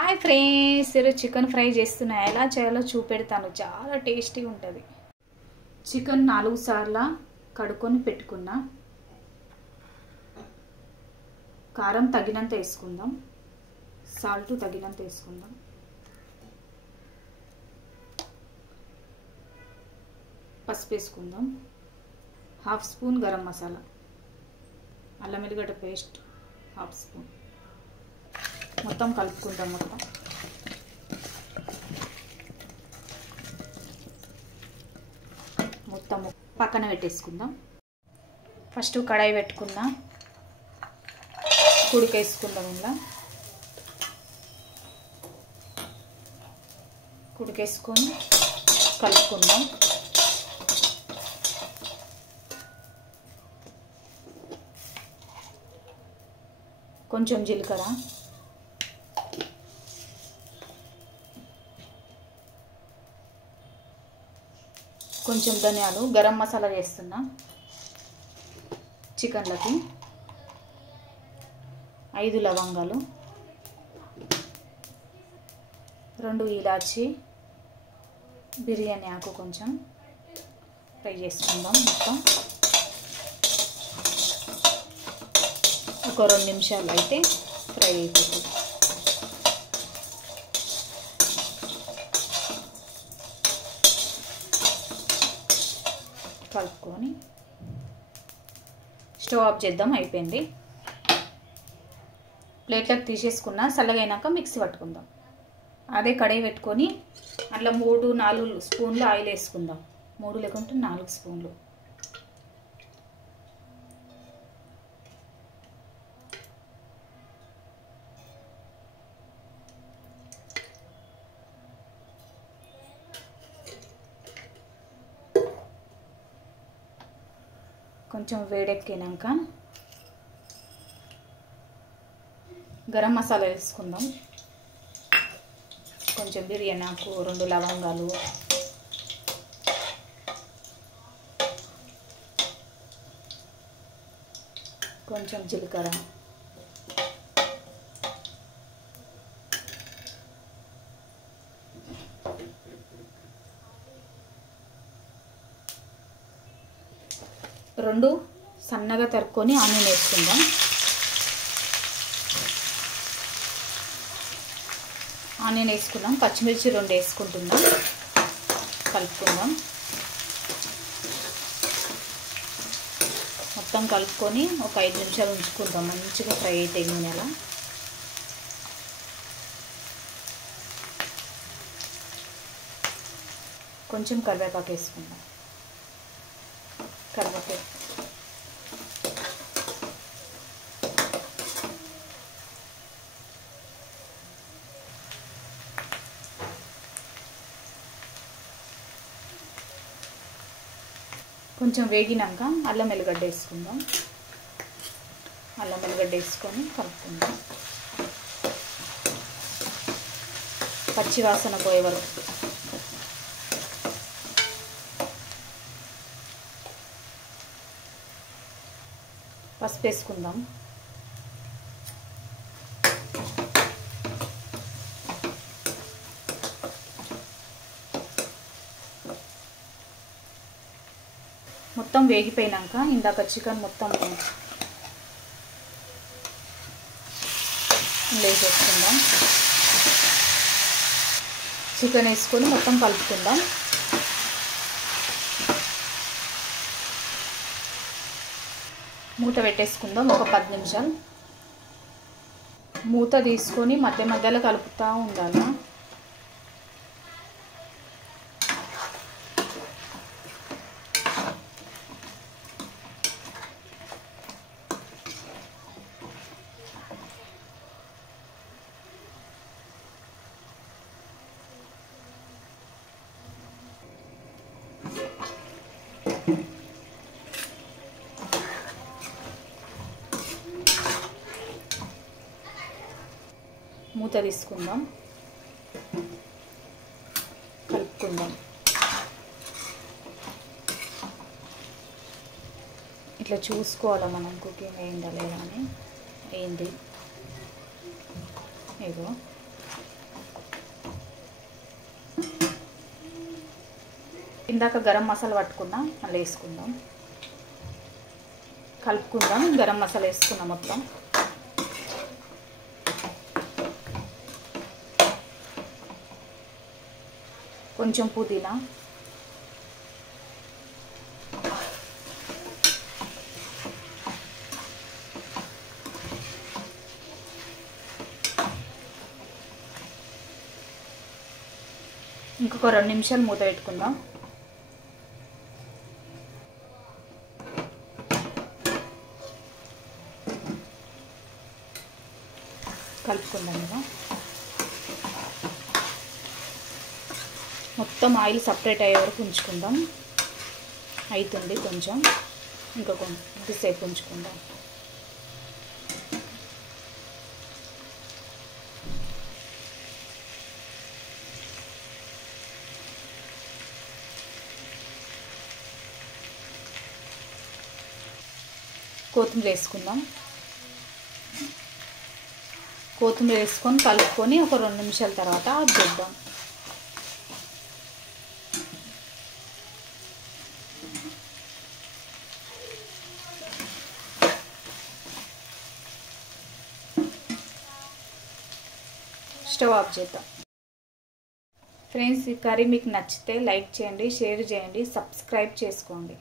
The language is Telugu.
హాయ్ ఫ్రెండ్స్, ఈరోజు చికెన్ ఫ్రై చేస్తున్నా. ఎలా చేయాలో చూపెడతాను. చాలా టేస్టీ ఉంటుంది. చికెన్ 4 సార్లు కడుక్కొని పెట్టుకున్నా. కారం తగినంత వేసుకుందాం, సాల్ట్ తగినంత వేసుకుందాం. పసుపు వేసుకుందాం. 1/2 స్పూన్ గరం మసాలా, అల్లం వెల్లిగడ్డ పేస్ట్ 1/2 స్పూన్. మొత్తం కలుపుకుందాం. మొత్తం పక్కన పెట్టేసుకుందాం. ఫస్ట్ కడాయి పెట్టుకుందాం. కుడికేసుకుందాం. ఇలా కుడికేసుకొని కలుపుకుందాం. కొంచెం జీలకర్ర, కొంచెం ధనియాలు, గరం మసాలా వేస్తున్నా చికెన్లకి. 5 లవంగాలు, 2 ఇలాచి, బిర్యానీ ఆకు కొంచెం ఫ్రై చేసుకుందాం. మొత్తం ఒక 2 నిమిషాలు అయితే ఫ్రై అయిపోతుంది. కలుపుకొని స్టవ్ ఆఫ్ చేద్దాం. అయిపోయింది. ప్లేట్లకు తీసేసుకున్నా. చల్లగైనాక మిక్సీ పట్టుకుందాం. అదే కడాయి పెట్టుకొని అట్లా 3-4 స్పూన్లు ఆయిల్ వేసుకుందాం. 3 లేకుంటే 4 స్పూన్లు. కొంచెం వేడెక్కినాక గరం మసాలా వేసుకుందాం. కొంచెం బిర్యానీ ఆకు, 2 లవంగాలు, కొంచెం జీలకర్ర, రెండు సన్నగా తరుక్కొని ఆనియన్ వేసుకుందాం. ఆనియన్ వేసుకుందాం. పచ్చిమిర్చి 2 వేసుకుంటున్నాం. కలుపుకుందాం. మొత్తం కలుపుకొని ఒక 5 నిమిషాలు ఉంచుకుందాం. మంచిగా ఫ్రై అయితే నూనెలా. కొంచెం కరివేపాకు వేసుకుందాం. కరివేపాకు కొంచెం వేగినాక అల్లం వెల్లిగడ్డ వేసుకుందాం. అల్లం వెల్లిగడ్డ వేసుకొని కలుపుకుందాం. పచ్చి వాసన పోయే వరకు. పసుపు వేసుకుందాం. మొత్తం వేగిపోయినాక ఇందాక చికెన్ మొత్తం వేసేసుకుందాం. చికెన్ వేసుకొని మొత్తం కలుపుకుందాం. మూత పెట్టేసుకుందాం. ఒక 10 నిమిషాలు మూత తీసుకొని మధ్య మధ్యలో కలుపుతూ ఉండాలి. మూత తీసుకుందాం. కలుపుకుందాం. ఇట్లా చూసుకోవాలి మనం కుకింగ్ అయిందా లేదా అని. అయింది. ఇగో ఇందాక గరం మసాలా పట్టుకున్నా మళ్ళీ వేసుకుందాం. కలుపుకుందాం. గరం మసాలా వేసుకున్నాం మొత్తం. కొంచెం పుదీనా, ఇంకొక 2 నిమిషాలు మూత పెట్టుకుందాం. కలుపుకుందాం. ఇక మొత్తం ఆయిల్ సపరేట్ అయ్యే వరకు ఉంచుకుందాం. అవుతుంది కొంచెం, ఇంకా కొద్దిసేపు ఉంచుకుందాం. కొత్తిమీర వేసుకుందాం. కొత్తిమీర వేసుకొని కలుపుకొని ఒక 2 నిమిషాల తర్వాత ఆఫ్ చేద్దాం. స్టవ్ ఆఫ్ చేద్దాం. ఫ్రెండ్స్, ఈ కర్రీ మీకు నచ్చితే లైక్ చేయండి, షేర్ చేయండి, సబ్స్క్రైబ్ చేసుకోండి.